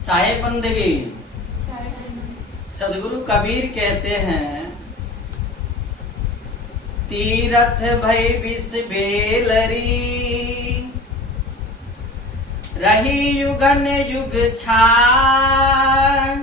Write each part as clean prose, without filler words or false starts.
साहेब बंदगी। सदगुरु कबीर कहते हैं, तीरथ भय विष बेलरी, रही युगन युग छाय,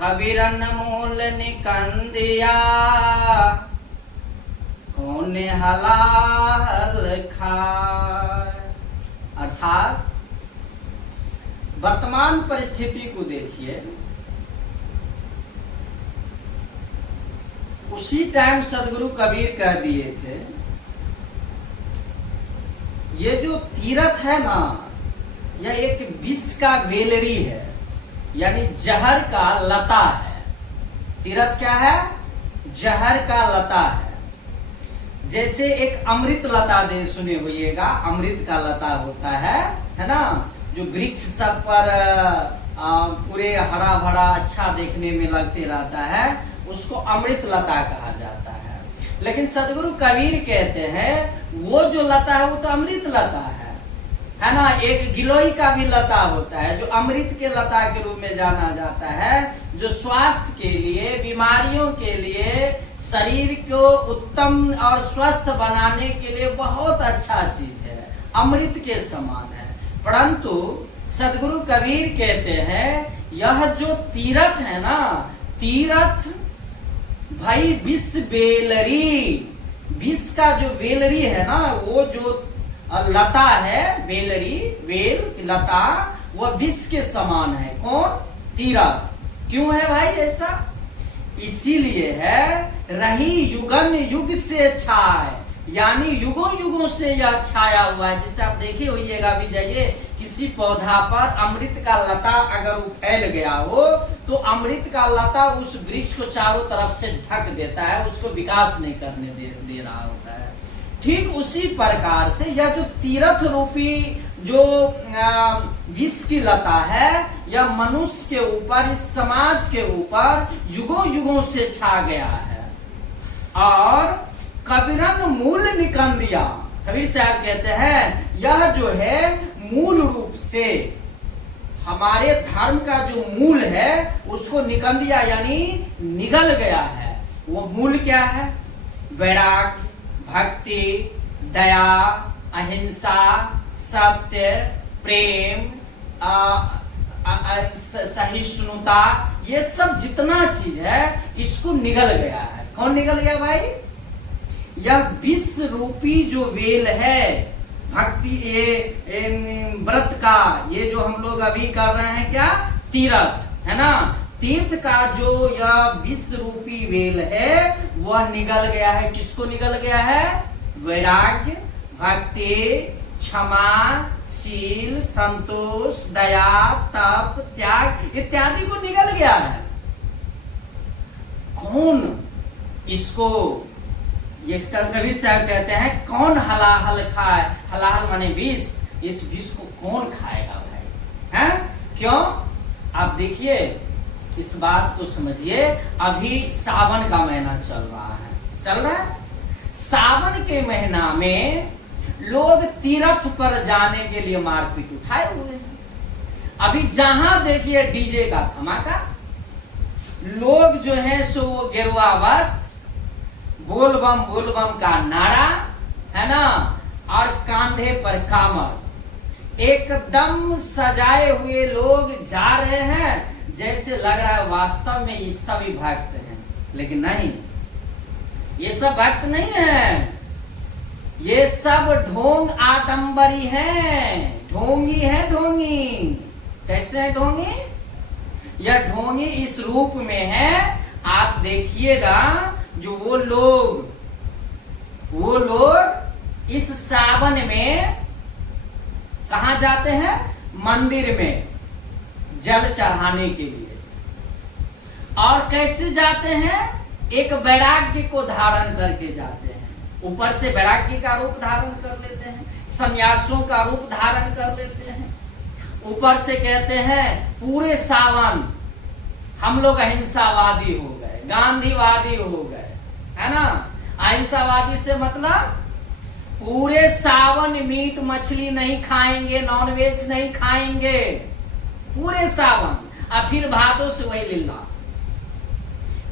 कबीरन मूल निकंदिया, कौन हलाहल खाए। अर्थात वर्तमान परिस्थिति को देखिए, उसी टाइम सदगुरु कबीर कह दिए थे, ये जो तीरथ है ना, यह एक विष का वेलरी है, यानी जहर का लता है। तीरथ क्या है? जहर का लता है। जैसे एक अमृत लता दे सुने होइएगा, अमृत का लता होता है ना, जो वृक्ष सब पर पूरे हरा भरा अच्छा देखने में लगते रहता है, उसको अमृत लता कहा जाता है। लेकिन सदगुरु कबीर कहते हैं, वो जो लता है वो तो अमृत लता है ना। एक गिलोय का भी लता होता है, जो अमृत के लता के रूप में जाना जाता है, जो स्वास्थ्य के लिए, बीमारियों के लिए, शरीर को उत्तम और स्वस्थ बनाने के लिए बहुत अच्छा चीज है, अमृत के समान है। परंतु सदगुरु कबीर कहते हैं, यह जो तीरथ है ना, तीरथ भाई विष बेलरी, विष का जो वेलरी है ना, वो जो लता है, बेलरी वेल लता, वह विष के समान है। कौन? तीरथ। क्यों है भाई ऐसा? इसीलिए है, रही युगन युग से छाय, यानी युगों युगों से यह छाया हुआ है। जैसे आप देखे होइएगा, भी जाइए किसी पौधा पर अमृत का लता अगर वो फैल गया हो, तो अमृत का लता उस वृक्ष को चारों तरफ से ढक देता है, उसको विकास नहीं करने दे रहा होता है। ठीक उसी प्रकार से यह जो तीरथ रूपी जो विष की लता है, यह मनुष्य के ऊपर, इस समाज के ऊपर युगों युगों से छा गया है। और कबीरन मूल निकंदिया, कबीर साहब कहते हैं, यह जो है मूल रूप से हमारे धर्म का जो मूल है, उसको निकंदिया यानी निगल गया है। वो मूल क्या है? वैराग्य, भक्ति, दया, अहिंसा, सत्य, प्रेम, सहिष्णुता, ये सब जितना चीज है, इसको निगल गया है। कौन निगल गया भाई? यह विष रूपी जो वेल है, भक्ति, ये व्रत का, ये जो हम लोग अभी कर रहे हैं, क्या? तीरथ है ना। तीर्थ का जो यह विष रूपी वेल है, वह निगल गया है। किसको निगल गया है? वैराग्य, भक्ति, क्षमा, शील, संतोष, दया, तप, त्याग इत्यादि को निगल गया है। कौन इसको, इसका कबीर साहब कहते हैं, कौन हलाहल खाए? हलाहल माने विष। इस विष को कौन खाएगा भाई? हैं? क्यों? आप देखिए, इस बात को समझिए। अभी सावन का महीना चल रहा है। सावन के महीना में लोग तीर्थ पर जाने के लिए मारपीट उठाए हुए हैं। अभी जहां देखिए डीजे का धमाका, लोग जो है सो वो गेरुआ वस्त्र, बोलबम का नारा है ना, और कांधे पर कामर, एकदम सजाए हुए लोग जा रहे हैं, जैसे लग रहा है वास्तव में ये सभी भक्त हैं। लेकिन नहीं, ये सब भक्त नहीं है, ये सब ढोंग आडंबरी हैं, ढोंगी है। ढोंगी कैसे है? ढोंगी, यह ढोंगी इस रूप में है। आप देखिएगा, जो वो लोग इस सावन में कहा जाते हैं? मंदिर में जल चढ़ाने के लिए। और कैसे जाते हैं? एक वैराग्य को धारण करके जाते हैं। ऊपर से वैराग्य का रूप धारण कर लेते हैं, सन्यासों का रूप धारण कर लेते हैं। ऊपर से कहते हैं पूरे सावन हम लोग अहिंसावादी हो गए, गांधीवादी हो गए, है ना। अहिंसावादी से मतलब पूरे सावन मीट मछली नहीं खाएंगे, नॉनवेज नहीं खाएंगे, पूरे सावन, और फिर भादो से वही लीला,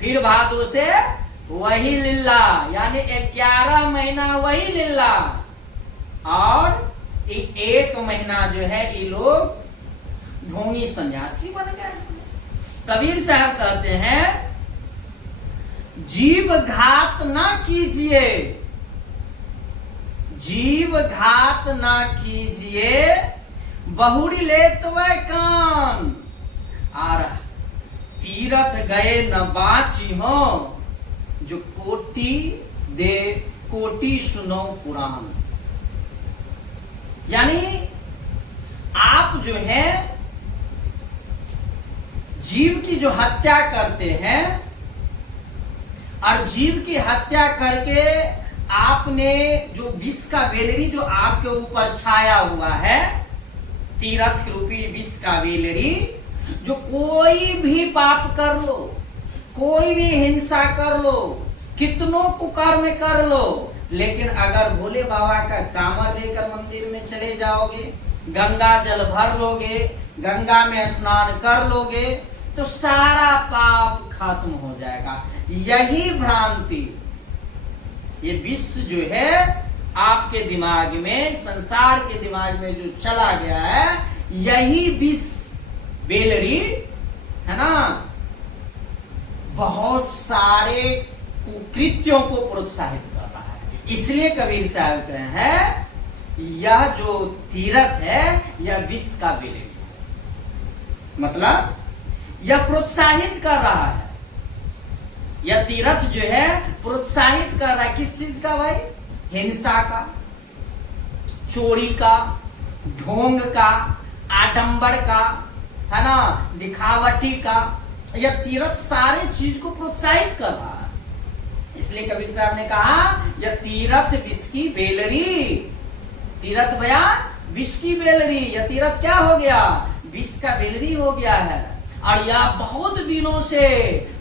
फिर भादो से वही लीला, यानी 11 महीना वही लीला, और एक महीना जो है ये लोग ढोंगी सन्यासी बन गए। कबीर साहब कहते हैं जीव घात ना कीजिए, जीव घात ना कीजिए, बहुरी लेत वह कान, और तीरथ गए न बाची हो, जो कोटि सुनो पुराण। यानी आप जो है जीव की जो हत्या करते हैं, और जीव की हत्या करके आपने जो विष का बेलरी जो आपके ऊपर छाया हुआ है, तीरथ रूपी विष का बेलरी, जो कोई भी पाप कर लो, कोई भी हिंसा कर लो, कितनों कुकर्म कर लो, लेकिन अगर भोले बाबा का कामर लेकर मंदिर में चले जाओगे, गंगा जल भर लोगे, गंगा में स्नान कर लोगे, तो सारा पाप खत्म हो जाएगा। यही भ्रांति, ये विष जो है आपके दिमाग में, संसार के दिमाग में जो चला गया है, यही विष बेलरी है ना, बहुत सारे कुकृत्यों को प्रोत्साहित कर रहा है। इसलिए कबीर साहब कहे हैं यह जो तीरथ है यह विष का बेलरी है, मतलब यह प्रोत्साहित कर रहा है, यह तीरथ जो है प्रोत्साहित कर रहा है। किस चीज का भाई? हिंसा का, चोरी का, ढोंग का, आडंबर का, है ना, दिखावटी का, यह तीरथ सारे चीज को प्रोत्साहित कर रहा है। इसलिए कबीर साहब ने कहा यह तीरथ विष की बेलरी, तीरथ भया विष की बेलरी, यह तीरथ क्या हो गया? विष का बेलरी हो गया है, और यह बहुत दिनों से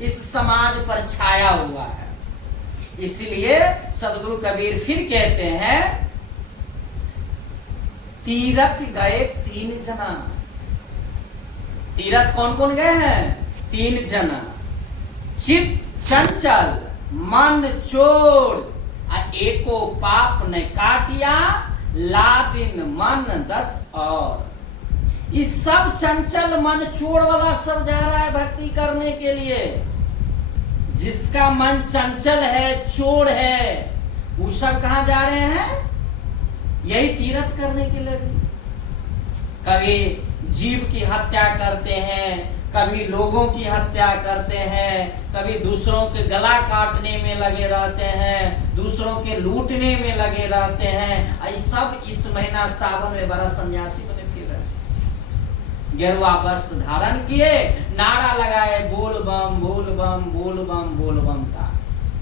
इस समाज पर छाया हुआ है। इसलिए सदगुरु कबीर फिर कहते हैं तीरथ गए 3 जना। तीरथ कौन कौन गए हैं? 3 जना, चित्त चंचल, मन चोर, एको पाप न काटिया, लादिन मन 10 और। इस सब चंचल मन चोर वाला सब जा रहा है भक्ति करने के लिए। जिसका मन चंचल है, चोर है, वो सब कहां जा रहे हैं? यही तीरथ करने के लिए। कभी जीव की हत्या करते हैं, कभी लोगों की हत्या करते हैं, कभी दूसरों के गला काटने में लगे रहते हैं, दूसरों के लूटने में लगे रहते हैं। ये सब इस महीना सावन में बड़ा सन्यासी बने फिर रहे, गेरुआ वस्त्र धारण किए, नारा लगाए बोल बम बोल बम बोल बम बोल बम का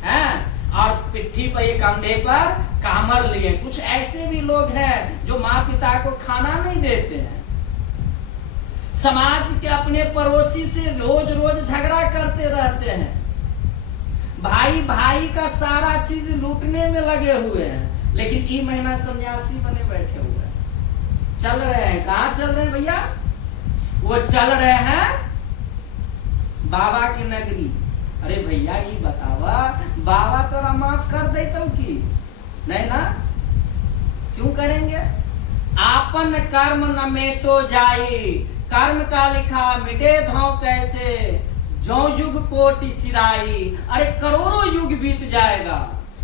है, और पिट्ठी पर एक कंधे पर कामर लिए। कुछ ऐसे भी लोग हैं जो माँ पिता को खाना नहीं देते हैं, समाज के अपने पड़ोसी से रोज रोज झगड़ा करते रहते हैं, भाई भाई का सारा चीज लूटने में लगे हुए हैं, लेकिन ई महीना सन्यासी बने बैठे हुए हैं। चल रहे हैं, कहाँ चल रहे हैं भैया? वो चल रहे हैं बाबा की नगरी। अरे भैया ये बतावा, बाबा तोरा माफ कर दे तो की नहीं ना? क्यों करेंगे? आपन कर्म न मेटो जाई, कर्म का लिखा मिटे धौ कैसे, जो युग कोटि सिराई। अरे करोड़ों युग बीत जाएगा,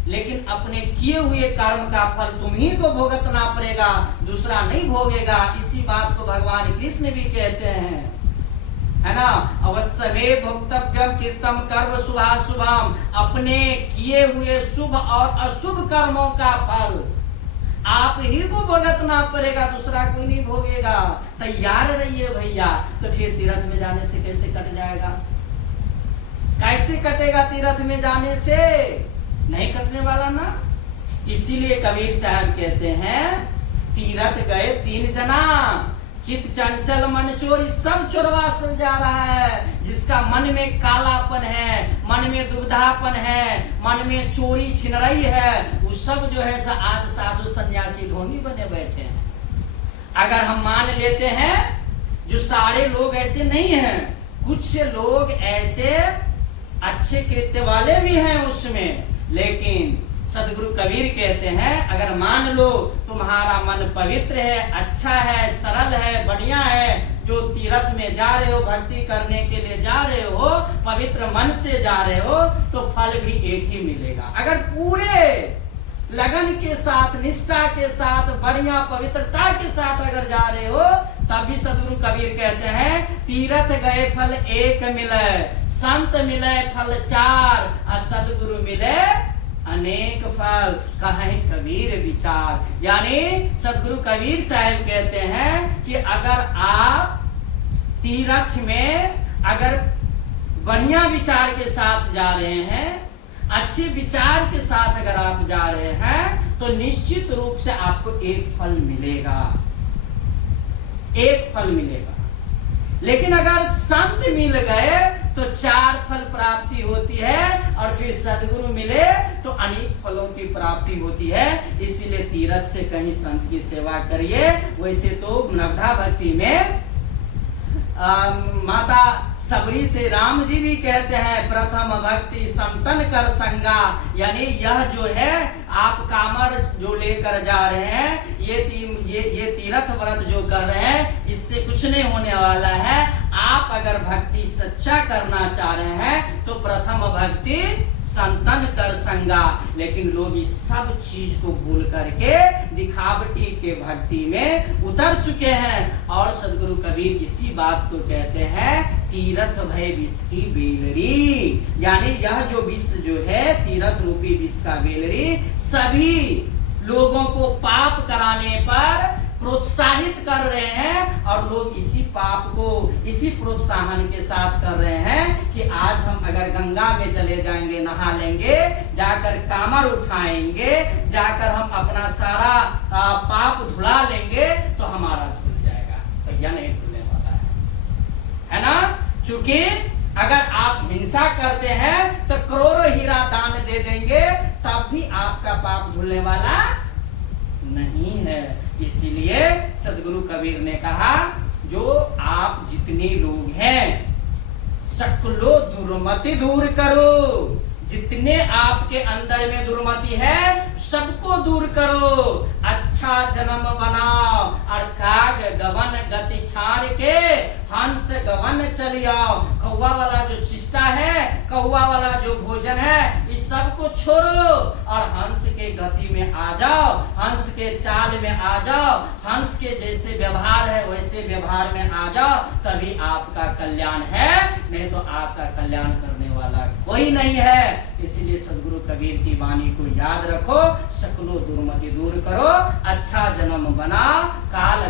लेकिन अपने किए हुए कर्म का फल तुम ही को भुगतना पड़ेगा, दूसरा नहीं भोगेगा। इसी बात को भगवान कृष्ण भी कहते हैं, है ना, अवश्य भोक्तव्यम कीर्तम कर्म शुभाशुभम। अपने किए हुए शुभ और अशुभ कर्मों का फल आप ही को भुगतना पड़ेगा, दूसरा कोई नहीं भोगेगा। तैयार रहिए भैया। तो फिर तीर्थ में जाने से कैसे कट जाएगा? कैसे कटेगा? तीर्थ में जाने से नहीं कटने वाला ना। इसीलिए कबीर साहब कहते हैं तीर्थ गए 3 जना, चित्त चंचल मन चोर। सब चोरवा सब जा रहा है, जिसका मन में कालापन है, मन में दुविधापन है, मन में चोरी छिनरई है, वो सब जो है आज साधु सन्यासी ढोंगी बने बैठे हैं। अगर हम मान लेते हैं जो सारे लोग ऐसे नहीं हैं, कुछ लोग ऐसे अच्छे कृत्य वाले भी हैं उसमें। लेकिन सदगुरु कबीर कहते हैं अगर मान लो तुम्हारा मन पवित्र है, अच्छा है, सरल है, बढ़िया है, जो तीर्थ में जा रहे हो, भक्ति करने के लिए जा रहे हो, पवित्र मन से जा रहे हो, तो फल भी एक ही मिलेगा। अगर पूरे लगन के साथ, निष्ठा के साथ, बढ़िया पवित्रता के साथ अगर जा रहे हो, तब भी सदगुरु कबीर कहते हैं तीर्थ गए फल एक मिले, संत मिले फल चार, और सदगुरु मिले अनेक फल, कहें कबीर विचार। यानी सदगुरु कबीर साहब कहते हैं कि अगर आप तीर्थ में अगर बढ़िया विचार के साथ जा रहे हैं, अच्छे विचार के साथ अगर आप जा रहे हैं, तो निश्चित रूप से आपको एक फल मिलेगा, एक फल मिलेगा। लेकिन अगर संत मिल गए तो चार फल प्राप्ति होती है, और फिर सदगुरु मिले तो अनेक फलों की प्राप्ति होती है। इसीलिए तीर्थ से कहीं संत की सेवा करिए। वैसे तो नवधा भक्ति में माता सबरी से राम जी भी कहते हैं प्रथम भक्ति संतन कर संगा, यानी यह जो है आप कामर जो लेकर जा रहे हैं, ये तीर्थ व्रत जो कर रहे हैं, इससे कुछ नहीं होने वाला है। आप अगर भक्ति सच्चा करना चाह रहे हैं तो प्रथम भक्ति संतन कर संगा। लेकिन लोग इस सब चीज को भूल करके दिखावटी के भक्ति में उतर चुके हैं। और सदगुरु कबीर इसी बात को कहते हैं तीर्थ भय विष की बेलड़ी, यानी यह जो विष जो है तीर्थ रूपी विष का बेलड़ी, सभी लोगों को पाप कराने पर प्रोत्साहित कर रहे हैं। और लोग इसी पाप को इसी प्रोत्साहन के साथ कर रहे हैं कि आज हम अगर गंगा में चले जाएंगे, नहा लेंगे, जाकर कामर उठाएंगे, जाकर हम अपना सारा पाप धुला लेंगे तो हमारा धुल जाएगा। भैया नहीं धुलने वाला है ना। चूंकि अगर आप हिंसा करते हैं तो करोड़ों हीरा दान दे देंगे, तब भी आपका पाप धुलने वाला नहीं है। इसीलिए सदगुरु कबीर ने कहा जो आप जितने लोग हैं सकलो दुर्मति दूर करो, जितने आपके अंदर में दुर्मति है सबको दूर करो, अच्छा जन्म बनाओ, और काग गवन गति छाड़ के हंस गवन चली आओ। कौवा वाला जो चिष्टा है, कौवा वाला जो भोजन है, इस सब को छोड़ो और हंस के गति में आ जाओ, हंस के चाल में आ जाओ, हंस के जैसे व्यवहार है वैसे व्यवहार में आ जाओ, तभी आपका कल्याण है। नहीं तो आपका कल्याण करने वाला कोई नहीं है। इसलिए सदगुरु कबीर की वाणी को याद रखो, सकलो दुर्मति दूर करो, अच्छा जन्म बनाओ, काल